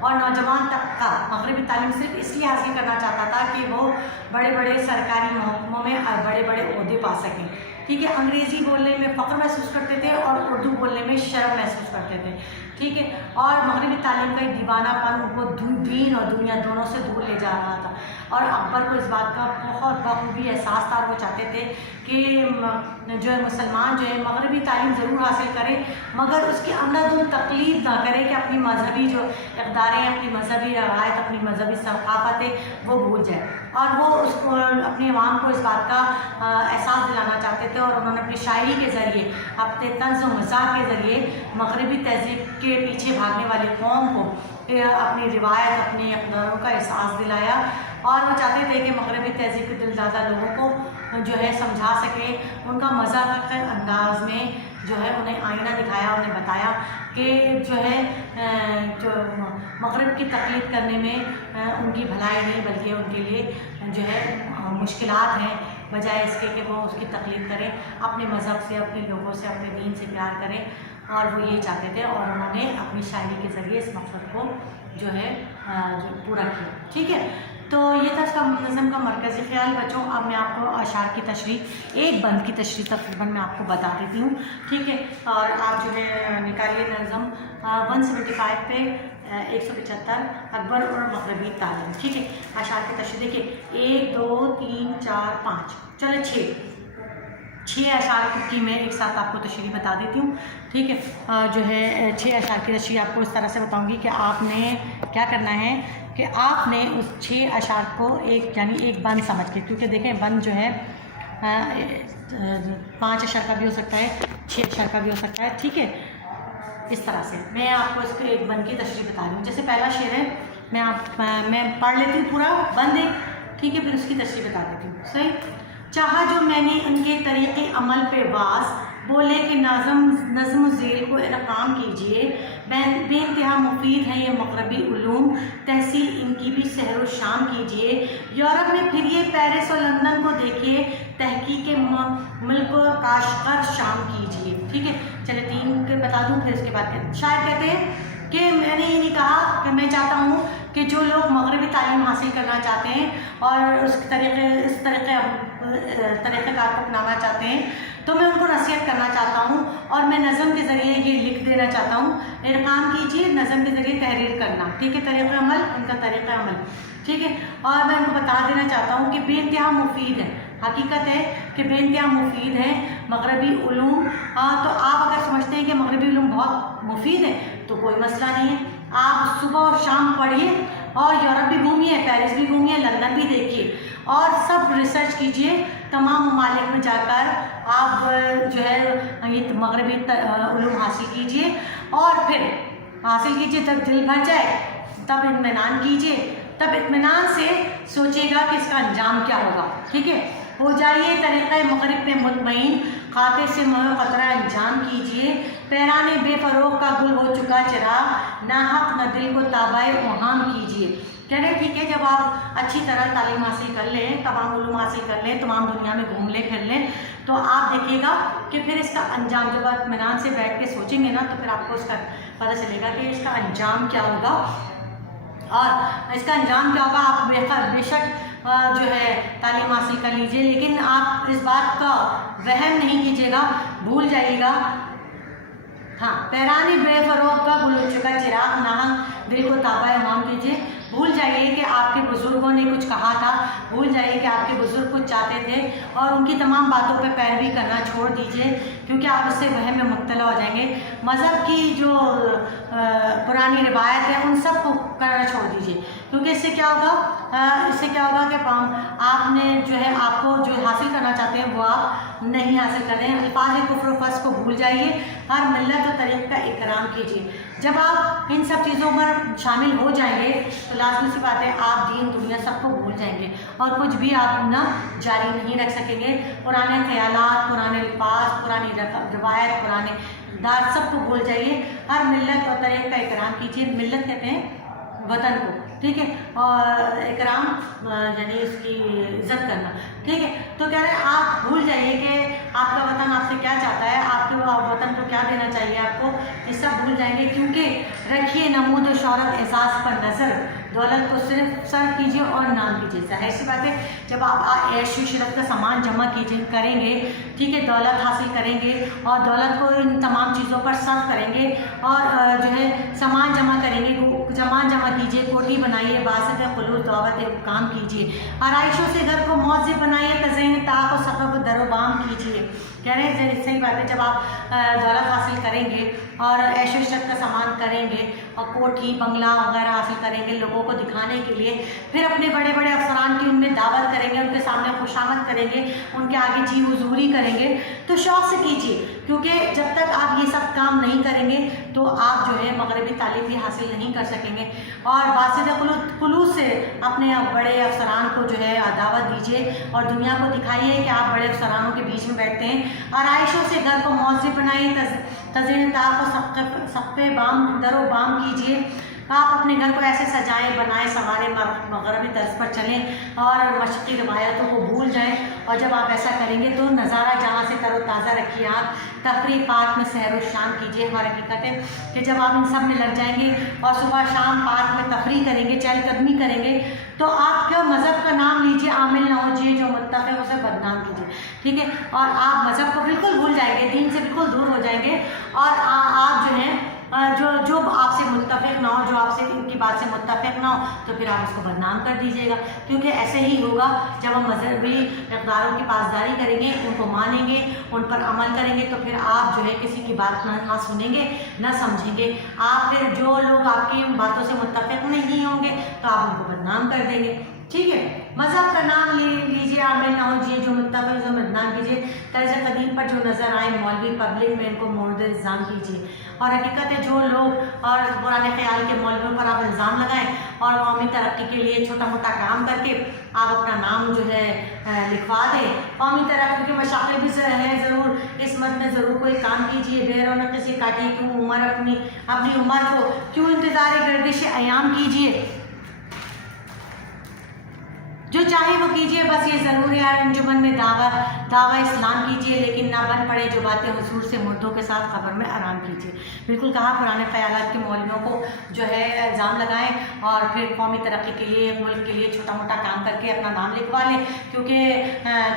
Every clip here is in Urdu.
اور نوجوان طبقہ مغربی تعلیم صرف اس لیے حاصل کرنا چاہتا تھا کہ وہ بڑے بڑے سرکاری محکموں میں بڑے بڑے عہدے پا سکیں، ٹھیک ہے، انگریزی بولنے میں فخر محسوس کرتے تھے اور اردو بولنے میں شرم محسوس کرتے تھے، ٹھیک ہے، اور مغربی تعلیم کا ایک دیوانہ پن ان کو دین اور دنیا دونوں سے دور لے جا رہا تھا، اور اکبر کو اس بات کا بہت بخوبی احساس تھا، وہ چاہتے تھے کہ جو ہے مسلمان جو ہے مغربی تعلیم ضرور حاصل کرے مگر اس کی اندھادھند تقلید نہ کرے کہ اپنی مذہبی جو اقداریں ہیں، اپنی مذہبی روایت، اپنی مذہبی ثقافت ہے وہ بھول جائے، اور وہ اس کو اپنی عوام کو اس بات کا احساس دلانا چاہتے تھے، اور انہوں نے اپنی شاعری کے ذریعے، اپنے طنز و مزاح کے ذریعے مغربی تہذیب کے پیچھے بھاگنے والی قوم کو اپنی روایت، اپنی اقداروں کا احساس دلایا، اور وہ چاہتے تھے کہ مغربی تہذیب کے دلدادہ لوگوں کو جو ہے سمجھا سکے، ان کا مزاح کے انداز میں جو ہے انہیں آئینہ دکھایا، انہیں بتایا کہ جو ہے جو مغرب کی تقلید کرنے میں ان کی بھلائی نہیں بلکہ ان کے لیے جو ہے مشکلات ہیں، بجائے اس کے کہ وہ اس کی تقلید کریں، اپنے مذہب سے، اپنے لوگوں سے، اپنے دین سے پیار کریں، اور وہ یہ چاہتے تھے، اور انہوں نے اپنی شاعری کے ذریعے اس مقصد کو جو ہے پورا کیا، ٹھیک ہے۔ تو یہ تھا اس کا نظم کا مرکزی خیال بچوں۔ اب میں آپ کو اشعار کی تشریح، ایک بند کی تشریح تقریباً میں آپ کو بتا دیتی ہوں، ٹھیک ہے، اور آپ جو ہے نکالیے نظم 175 پہ 175 اکبر اور مغربی تعلیم، ٹھیک ہے۔ اشعار کی تشریح دیکھیے 1 2 3 4 5 چلے 6 اشعار کی میں ایک ساتھ آپ کو تشریح بتا دیتی ہوں، ٹھیک ہے۔ جو ہے 6 اشعار کی تشریح آپ کو اس طرح سے بتاؤں گی کہ آپ نے کیا کرنا ہے کہ آپ نے اس 6 اشعار کو ایک بند سمجھ کے، کیونکہ دیکھیں بند جو ہے 5 اشعار کا بھی ہو سکتا ہے، 6 اشعار کا بھی ہو سکتا ہے، ٹھیک ہے۔ اس طرح سے میں آپ کو اس کو ایک بند کی تشریح بتا رہی ہوں۔ جیسے پہلا شعر ہے، میں پڑھ لیتی ہوں پورا بند ایک، ٹھیک ہے، پھر اس کی تشریح بتا دیتی ہوں، صحیح۔ چاہا جو میں نے ان کے طریقے عمل پہ باز، بولے کہ نظم و ذیل کو ارقام کیجئے، بے انتہا مفید ہیں یہ مغربی علوم، تحصیل ان کی بھی سحر و شام کیجئے، یورپ میں پھریے پیرس اور لندن کو دیکھیے، تحقیق ملک و کاشغر شام کیجئے، ٹھیک ہے۔ چلے 3 کے بتا دوں، پھر اس کے بعد شاعر کہتے ہیں کہ میں نے یہ نہیں کہا کہ میں چاہتا ہوں کہ جو لوگ مغربی تعلیم حاصل کرنا چاہتے ہیں اور اس طریقہ کار کو اپنانا چاہتے ہیں تو میں ان کو نصیحت کرنا چاہتا ہوں، اور میں نظم کے ذریعے یہ لکھ دینا چاہتا ہوں، ارقام کیجیے، نظم کے ذریعے تحریر کرنا، ٹھیک ہے، طریقہ عمل ان کا طریقہ عمل، ٹھیک ہے، اور میں ان کو بتا دینا چاہتا ہوں کہ بے انتہا مفید ہے، حقیقت ہے کہ بے انتہا مفید ہے مغربی علوم۔ تو آپ اگر سمجھتے ہیں کہ مغربی علوم بہت مفید ہے تو کوئی مسئلہ نہیں ہے، آپ صبح اور شام پڑھیے، اور یورپ بھی گھومیے، پیرس بھی گھومیے، لندن بھی دیکھیے، اور سب ریسرچ کیجیے، تمام ممالک میں جا کر آپ جو ہے یہ مغربی علوم حاصل کیجیے، اور پھر حاصل کیجیے، جب دل بھر جائے تب اطمینان کیجیے، تب اطمینان سے سوچیے گا کہ اس کا انجام کیا ہوگا، ٹھیک ہے۔ ہو جائیے طریقہ مغرب پہ مطمئن، خاطے سے موہ قطرہ انجام کیجیے، پیرانے بے فروغ کا گل ہو چکا چراغ، ناحق نہ دل کو تابائے اوہام کیجیے۔ کہہ رہے ٹھیک ہے، جب آپ اچھی طرح تعلیم حاصل کر لیں، تمام علوم حاصل کر لیں، تمام دنیا میں گھوم لیں پھر لیں، تو آپ دیکھیے گا کہ پھر اس کا انجام، جب آپ اطمینان سے بیٹھ کے سوچیں گے نا تو پھر آپ کو اس کا پتہ چلے گا کہ اس کا انجام کیا ہوگا، اور اس کا انجام کیا ہوگا۔ آپ بے شک جو ہے تعلیم حاصل کر لیجئے، لیکن آپ اس بات کا وہم نہیں کیجیے گا، بھول جائیے گا، ہاں، پیرانے بے فروغ کا گل ہو چکا چراغ، ناحق دل کو تابع امام کیجیے، بھول جائیے کہ آپ کے بزرگوں نے کچھ کہا تھا، بھول جائیے کہ آپ کے بزرگ کچھ چاہتے تھے، اور ان کی تمام باتوں پہ پیروی کرنا چھوڑ دیجیے، کیونکہ آپ اس سے وہم میں مبتلا ہو جائیں گے۔ مذہب کی جو پرانی روایت ہے ان سب کو کرنا چھوڑ دیجیے، کیونکہ اس سے کیا ہوگا کہ آپ نے جو ہے آپ کو جو حاصل کرنا چاہتے ہیں وہ آپ نہیں حاصل کر رہے ہیں۔ الفاظ کفر و فسق کو بھول جائیے، ہر ملت و طریق کا احترام کیجیے۔ جب آپ ان سب چیزوں پر شامل ہو جائیں گے تو لازمی سی بات ہے آپ دین دنیا سب کو بھول جائیں گے، اور کچھ بھی آپ نہ جاری نہیں رکھ سکیں گے۔ پرانے خیالات، پرانے الفاظ، پرانی روایت، پرانے دار سب کو بھول جائیے، ہر ملت اور طریق کا احترام کیجیے۔ ملت کہتے ہیں وطن کو، ٹھیک ہے، اور اکرام یعنی اس کی عزت کرنا، ٹھیک ہے۔ تو کہہ رہے ہیں آپ بھول جائیے کہ آپ کا وطن آپ سے کیا چاہتا ہے، آپ کے وطن کو کیا دینا چاہیے آپ کو، یہ سب بھول جائیں گے، کیونکہ رکھیے نمود و شہرت اعزاز پر نظر، دولت کو صرف صرف کیجیے اور نام کیجیے۔ ظاہر سی بات ہے جب آپ عیش و عشرت کا سامان جمع کریں گے، ٹھیک ہے، دولت حاصل کریں گے اور دولت کو ان تمام چیزوں پر صرف کریں گے اور جو ہے سامان جمع کریں گے، سامان جمع کیجیے، کوٹھی بنائیے، باسط خلوص دعوت کام کیجیے، آرائشوں سے گھر کو معذب بنائیے، تزئین طاق و سقف در و بام کیجیے۔ کہہ رہے ہیں صحیح بات ہے، جب آپ دولت حاصل کریں گے اور عیش و عشرت کا سامان کریں گے اور کوٹھی بنگلہ وغیرہ حاصل کریں گے لوگوں کو دکھانے کے لیے، پھر اپنے بڑے بڑے افسران کی ان میں دعوت کریں گے، ان کے سامنے خوشامد کریں گے، ان کے آگے جی حضوری کریں گے، تو شوق سے کیجیے، کیونکہ جب تک آپ یہ سب کام نہیں کریں گے تو آپ جو ہے مغربی تعلیم بھی حاصل نہیں کر سکیں گے۔ اور باسط خلوص سے اپنے بڑے افسران کو جو ہے دعوت دیجیے اور دنیا کو دکھائیے کہ آپ بڑے افسرانوں کے بیچ میں بیٹھتے ہیں، آرائشوں سے گھر کو معذب بنائیے، تزئین طاق و سقف بام در و بام کیجیے۔ آپ اپنے گھر کو ایسے سجائیں، بنائیں، سنواریں، مغربی طرز پر چلیں اور مشرقی روایتوں کو بھول جائیں، اور جب آپ ایسا کریں گے تو نظارہ جہاں سے تر و تازہ رکھیے، آپ تفریح پارک میں سحر و شام کیجیے۔ اور حقیقت ہے کہ جب آپ ان سب میں لگ جائیں گے اور صبح شام پارک میں تفریح کریں گے، چہل قدمی کریں گے، تو آپ کیا مذہب کا نام لیجیے، عامل نہ ہوجیے، جو متفق ہے اسے بدنام کیجیے، ٹھیک ہے، اور آپ مذہب کو بالکل بھول جائیں گے، دین سے بالکل دور ہو جائیں گے، اور آپ جو ہیں جو آپ سے متفق نہ ہو، جو آپ سے ان کی بات سے متفق نہ ہو، تو پھر آپ اس کو بدنام کر دیجیے گا، کیونکہ ایسے ہی ہوگا جب ہم مذہبی اقداروں کی پاسداری کریں گے، ان کو مانیں گے، ان پر عمل کریں گے، تو پھر آپ جو ہے کسی کی بات نہ سنیں گے، نہ سمجھیں گے، آپ پھر جو لوگ آپ کی باتوں سے متفق نہیں ہوں گے تو آپ ان کو بدنام کر دیں گے، ٹھیک ہے۔ مذہب کا نام لیجیے، عامل نہ ہوجیے، جو متفق ہے بدنام کیجیے، طرز قدیم پر جو نظر آئے مولوی پبلک میں ان کو مورد الزام کیجیے۔ اور حقیقت ہے جو لوگ اور پرانے خیال کے مولویوں پر آپ الزام لگائیں اور قومی ترقی کے لیے چھوٹا موٹا کام کر کے آپ اپنا نام جو ہے لکھوا دیں، قومی ترقی کے مشاغل بھی ہیں، ضرور اس مد میں ضرور کوئی کام کیجیے، بے رونق کسی کاٹی کیوں عمر اپنی عمر کو کیوں انتظار گردش ایام کیجیے، جو چاہے وہ کیجیے، بس یہ ضرور ہے انجمن میں دعویٰ اسلام کیجیے، لیکن نہ بن پڑے جو باتیں حضور سے مردوں کے ساتھ قبر میں آرام کیجیے۔ بالکل کہا، پرانے خیالات کے مولویوں کو جو ہے الزام لگائیں اور پھر قومی ترقی کے لیے، ملک کے لیے چھوٹا موٹا کام کر کے اپنا نام لکھوا لیں، کیونکہ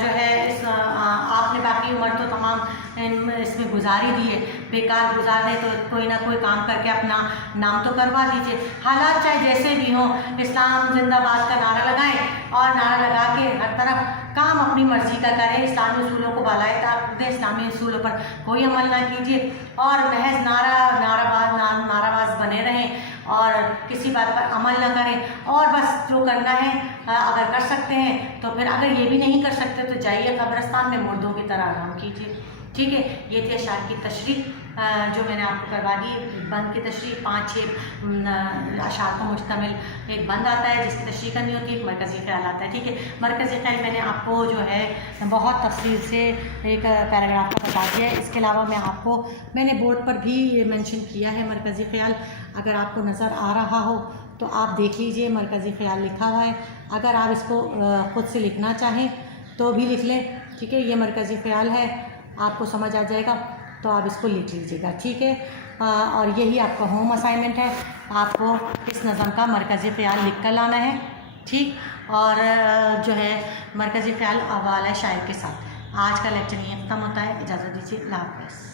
جو ہے آپ نے باقی عمر تو تمام اس میں گزار ہی دی ہے، بیکار گزار دے تو کوئی نہ کوئی کام کر کے اپنا نام تو کروا دیجیے۔ حالات چاہے جیسے بھی ہوں، اسلام زندہ باد کا نعرہ لگائیں اور نعرہ لگا کے ہر طرف کام اپنی مرضی کا کریں، اسلامی اصولوں کو بالائے طاقت دیں، اسلامی اصولوں پر کوئی عمل نہ کیجیے اور محض نعرہ باز بنے رہیں اور کسی بات پر عمل نہ کریں، اور بس جو کرنا ہے اگر کر سکتے ہیں تو پھر، اگر یہ بھی نہیں کر سکتے تو جائیے قبرستان میں مردوں کی طرح آرام کیجیے، ٹھیک ہے۔ یہ تھی اشعار کی تشریح جو میں نے آپ کو کروا دی، بند کی تشریح 5-6 اشعار کو مشتمل ایک بند آتا ہے جس کی تشریح کرنی ہوتی ہے، ایک مرکزی خیال آتا ہے، ٹھیک ہے۔ مرکزی خیال میں نے آپ کو جو ہے بہت تفصیل سے ایک پیراگراف کا بتا دیا ہے، اس کے علاوہ میں نے بورڈ پر بھی یہ مینشن کیا ہے مرکزی خیال، اگر آپ کو نظر آ رہا ہو تو آپ دیکھ لیجئے، مرکزی خیال لکھا ہوا ہے، اگر آپ اس کو خود سے لکھنا چاہیں تو بھی لکھ لیں، ٹھیک ہے، یہ مرکزی خیال ہے، آپ کو سمجھ آ جائے گا تو آپ اس کو لکھ لیجیے گا، ٹھیک ہے۔ اور یہی آپ کا ہوم اسائنمنٹ ہے، آپ کو اس نظم کا مرکزی خیال لکھ کر لانا ہے، ٹھیک، اور جو ہے مرکزی خیال حوالہ شاعر کے ساتھ۔ آج کا لیکچر یہیں ختم ہوتا ہے، اجازت دیجیے، اللہ حافظ۔